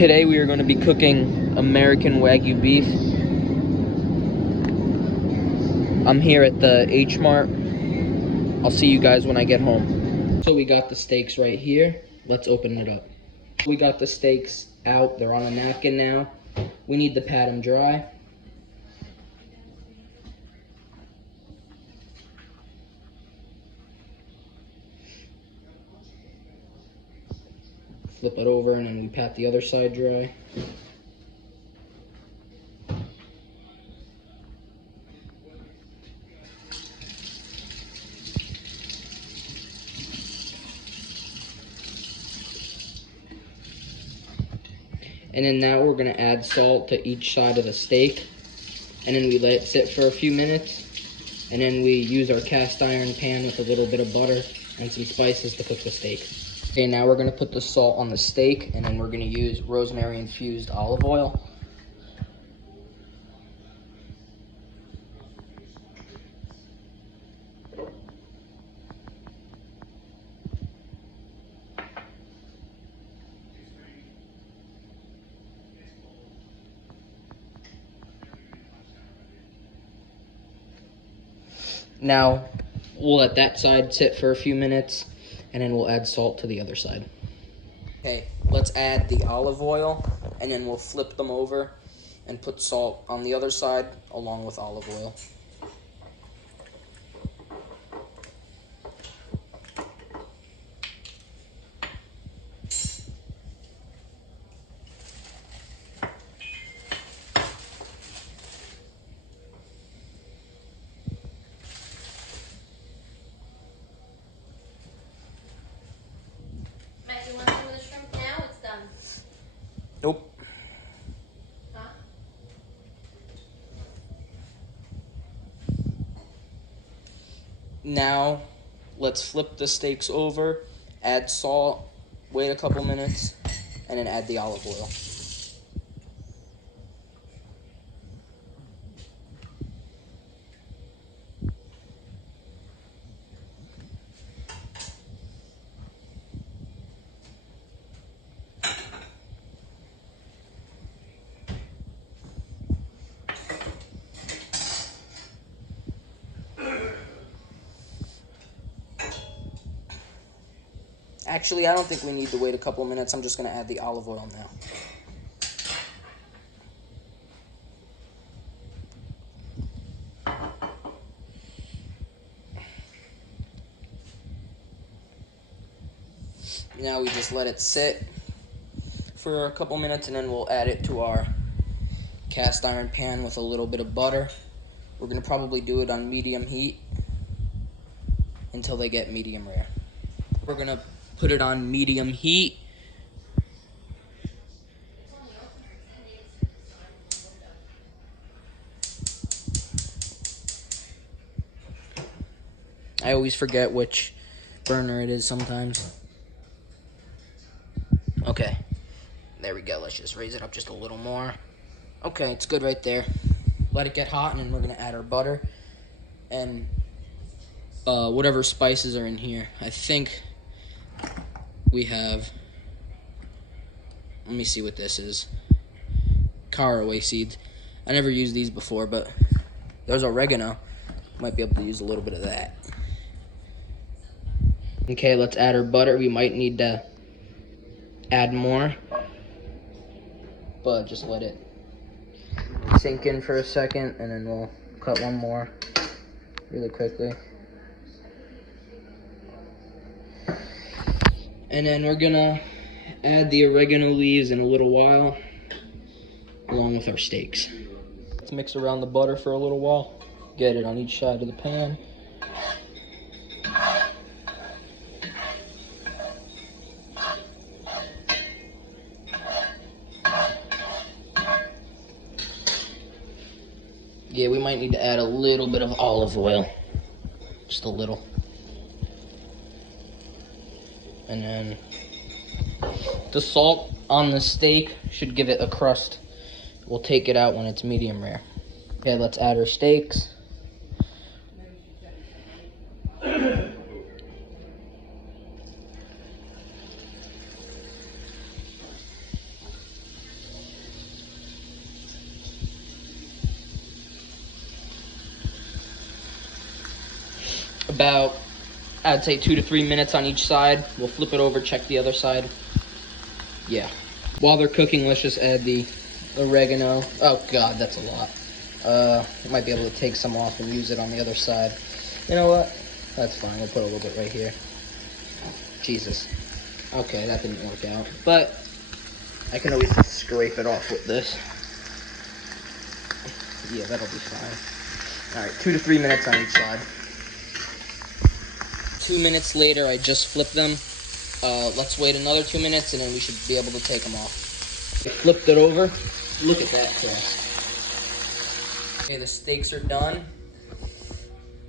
Today we are going to be cooking American Wagyu beef. I'm here at the H Mart. I'll see you guys when I get home. So we got the steaks right here. Let's open it up. We got the steaks out. They're on a napkin now. We need to pat them dry. Flip it over and then we pat the other side dry. And then now we're gonna add salt to each side of the steak. And then we let it sit for a few minutes. And then we use our cast iron pan with a little bit of butter and some spices to cook the steak. Okay, now we're gonna put the salt on the steak, and then we're gonna use rosemary infused olive oil. Now, we'll let that side sit for a few minutes, and then we'll add salt to the other side. Okay, let's add the olive oil, and then we'll flip them over and put salt on the other side along with olive oil. Matt, you want some of the shrimp now? It's done. Nope. Huh? Now, let's flip the steaks over, add salt, wait a couple minutes, and then add the olive oil. Actually, I don't think we need to wait a couple minutes. I'm just going to add the olive oil now. Now we just let it sit for a couple minutes, and then we'll add it to our cast iron pan with a little bit of butter. We're going to probably do it on medium heat until they get medium rare. We're going to put it on medium heat. I always forget which burner it is sometimes. Okay, there we go. Let's just raise it up just a little more. Okay, it's good right there. Let it get hot, and then we're gonna add our butter and whatever spices are in here. I think we have, let me see what this is. Caraway seeds. I never used these before, but there's oregano. Might be able to use a little bit of that. Okay, let's add our butter. We might need to add more, but just let it sink in for a second, and then we'll cut one more really quickly. And then we're gonna add the oregano leaves in a little while, along with our steaks. Let's mix around the butter for a little while. Get it on each side of the pan. Yeah, we might need to add a little bit of olive oil. Just a little. And then the salt on the steak should give it a crust. We'll take it out when it's medium rare. Okay, let's add our steaks. about, I'd say 2 to 3 minutes on each side. We'll flip it over, check the other side. Yeah. While they're cooking, let's just add the oregano. Oh God, that's a lot. Might be able to take some off and use it on the other side. You know what? That's fine. We'll put a little bit right here. Jesus. Okay, that didn't work out. But I can always just scrape it off with this. Yeah, that'll be fine. All right, 2 to 3 minutes on each side. 2 minutes later, I just flipped them. Let's wait another 2 minutes, and then we should be able to take them off. I flipped it over. Look at that crust. Okay, the steaks are done.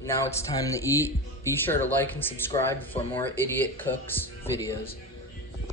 Now it's time to eat. Be sure to like and subscribe for more Idiot Cooks videos.